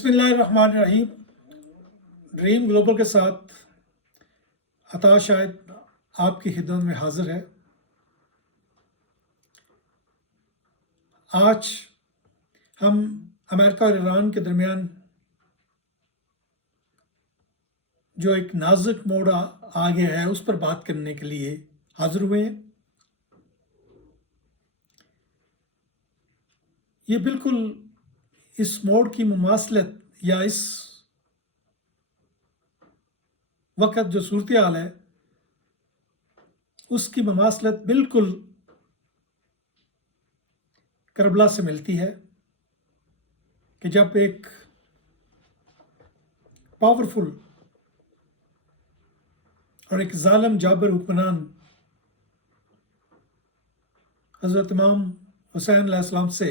बिस्मिल्लाहिर्रहमानिर्रहीम। Dream global के साथ अता शायद आपकी खिदमत में हाजिर है। आज हम अमेरिका और ईरान के दरमियान जो एक नाजुक मोड़ आ गया है उस पर बात करने के लिए हाजिर हुए हैं। ये बिल्कुल इस मोड़ की मुमासलत या इस वक्त जो सूरत हाल है उसकी मुमासलत बिल्कुल करबला से मिलती है कि जब एक पावरफुल और एक जालिम जाबर हुक्मरान हज़रत इमाम हुसैन अलैहिस्सलाम से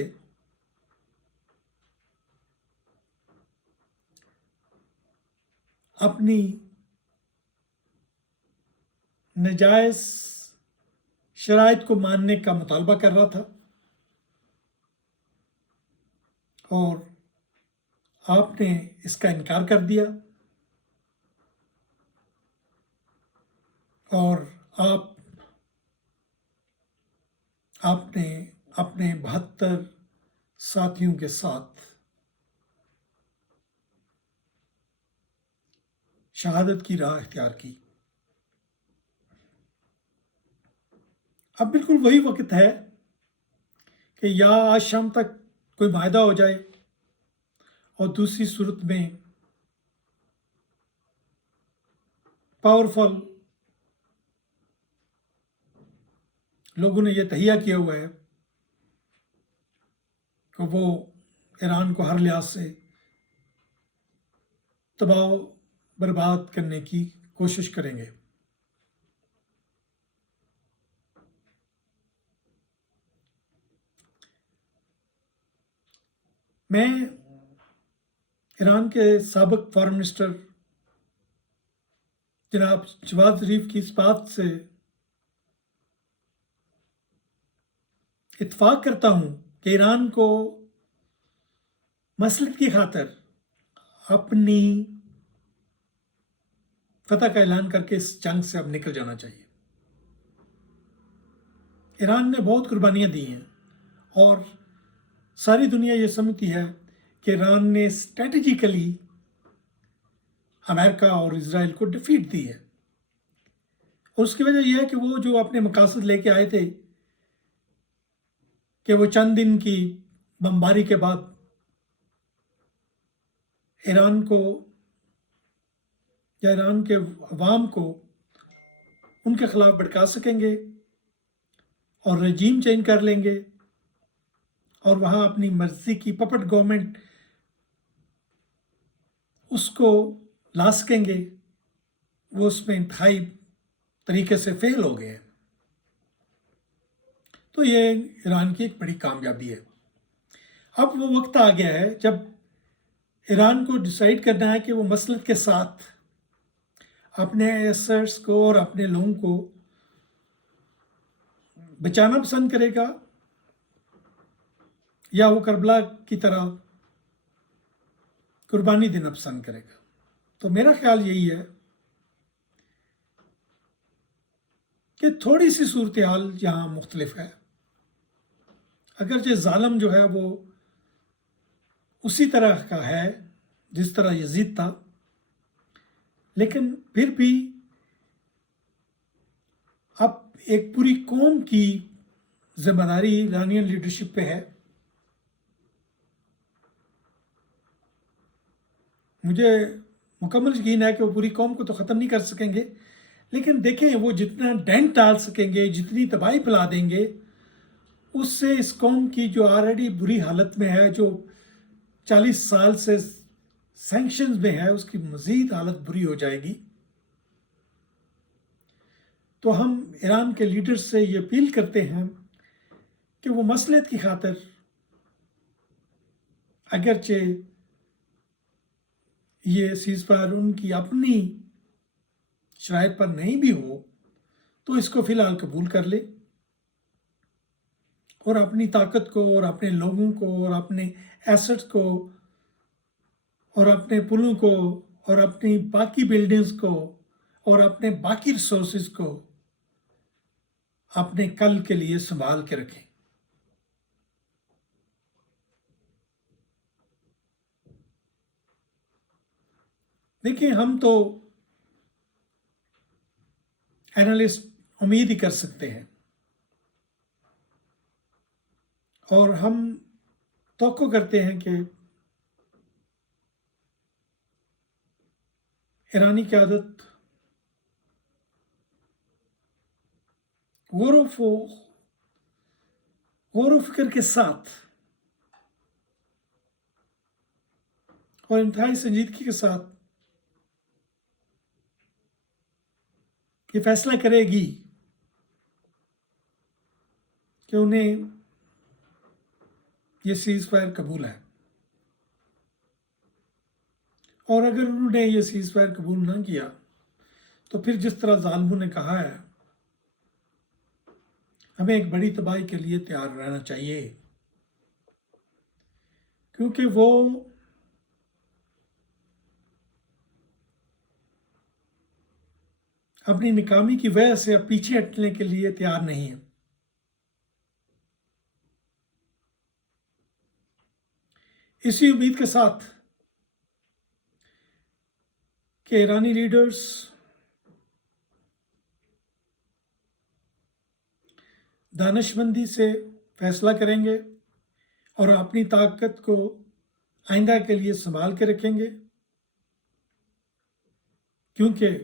अपनी नजायज़ शराइत को मानने का मुतालबा कर रहा था और आपने इसका इनकार कर दिया और आपने अपने 72 साथियों के साथ शहादत की राह इख्तियार की। अब बिल्कुल वही वक्त है कि या आज शाम तक कोई मायदा हो जाए और दूसरी सूरत में पावरफुल लोगों ने यह तहिया किया हुआ है कि वो ईरान को हर लिहाज से तबाह बर्बाद करने की कोशिश करेंगे। मैं ईरान के साबिक फॉरेन मिनिस्टर जनाब जवाद ज़रीफ की इस बात से इत्फाक करता हूँ कि ईरान को मसलहत की खातिर अपनी फतह का ऐलान करके इस जंग से अब निकल जाना चाहिए। ईरान ने बहुत कुर्बानियाँ दी हैं और सारी दुनिया ये समझती है कि ईरान ने स्ट्रेटजिकली अमेरिका और इजराइल को डिफीट दी है और उसकी वजह यह है कि वो जो अपने मकासद लेके आए थे कि वो चंद दिन की बमबारी के बाद ईरान को या ईरान के अवाम को उनके खिलाफ भड़का सकेंगे और रजीम चेंज कर लेंगे और वहाँ अपनी मर्जी की पपट गवर्नमेंट उसको ला सकेंगे, वो उसमें इंतहाई तरीके से फेल हो गए। तो ये ईरान की एक बड़ी कामयाबी है। अब वो वक्त आ गया है जब ईरान को डिसाइड करना है कि वो मसलत के साथ अपने एसेट्स को और अपने लोगों को बचाना पसंद करेगा या वो करबला की तरह कुर्बानी देना पसंद करेगा। तो मेरा ख्याल यही है कि थोड़ी सी सूरत हाल यहाँ मुख्तलिफ है। अगरचे जालिम जो है वो उसी तरह का है जिस तरह यजीद था, लेकिन फिर भी अब एक पूरी कौम की जिम्मेदारी ईरानियन लीडरशिप पे है। मुझे मुकम्मल यकीन है कि वो पूरी कौम को तो ख़त्म नहीं कर सकेंगे, लेकिन देखें वो जितना डेंट डाल सकेंगे, जितनी तबाही फैला देंगे, उससे इस कौम की जो ऑलरेडी बुरी हालत में है, जो 40 साल से सैंक्शंस में है, उसकी मज़ीद हालत बुरी हो जाएगी। तो हम ईरान के लीडर से ये अपील करते हैं कि वो मसलहत की खातिर अगरचे ये सीज़ फायर उनकी अपनी शराइत पर नहीं भी हो तो इसको फ़िलहाल कबूल कर ले और अपनी ताकत को और अपने लोगों को और अपने एसेट्स को اور اپنے پلوں کو اور اپنی باقی بلڈنگز کو اور اپنے باقی ریسورسز کو اپنے کل کے لیے سنبھال کے رکھیں۔ دیکھیں، ہم تو اینالسٹ امید ہی کر سکتے ہیں، اور ہم توقع کرتے ہیں کہ ایرانی قیادت غور و فکر کے ساتھ اور انتہائی سنجیدگی کے ساتھ یہ فیصلہ کرے گی کہ انہیں یہ سیز فائر قبول ہے، اور اگر انہوں نے یہ سیز فائر قبول نہ کیا تو پھر جس طرح ظالموں نے کہا ہے، ہمیں ایک بڑی تباہی کے لیے تیار رہنا چاہیے، کیونکہ وہ اپنی ناکامی کی وجہ سے اب پیچھے ہٹنے کے لیے تیار نہیں ہے۔ اسی امید کے ساتھ کہ ایرانی لیڈرز دانشمندی سے فیصلہ کریں گے اور اپنی طاقت کو آئندہ کے لیے سنبھال کے رکھیں گے، کیونکہ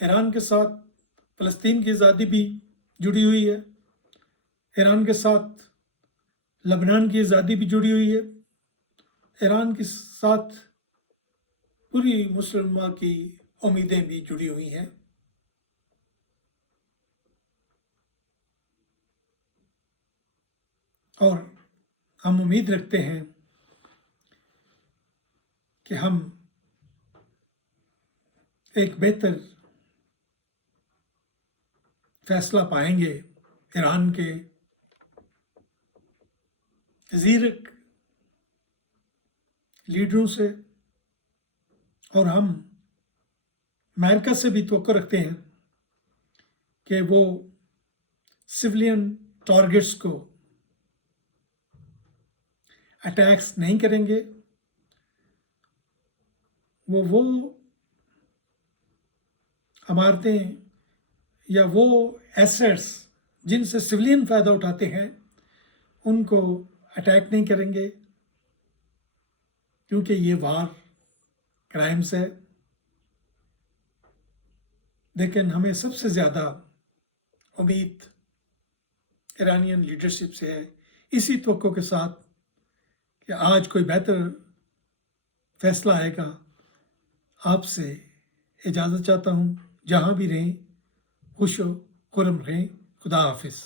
ایران کے ساتھ فلسطین کی آزادی بھی جڑی ہوئی ہے، ایران کے ساتھ لبنان کی آزادی بھی جڑی ہوئی ہے، ایران کے ساتھ پوری مسلمہ کی امیدیں بھی جڑی ہوئی ہیں۔ اور ہم امید رکھتے ہیں کہ ہم ایک بہتر فیصلہ پائیں گے ایران کے زیرک لیڈروں سے، اور ہم امریکہ سے بھی توقع رکھتے ہیں کہ وہ سویلین ٹارگٹس کو اٹیکس نہیں کریں گے، وہ عمارتیں یا وہ ایسٹس جن سے سویلین فائدہ اٹھاتے ہیں ان کو اٹیک نہیں کریں گے، کیونکہ یہ وار کرائمز ہے۔ لیکن ہمیں سب سے زیادہ امید ایرانین لیڈرشپ سے ہے، اسی توقع کے ساتھ کہ آج کوئی بہتر فیصلہ آئے گا۔ آپ سے اجازت چاہتا ہوں، جہاں بھی رہیں خوش و خرم رہیں، خدا حافظ۔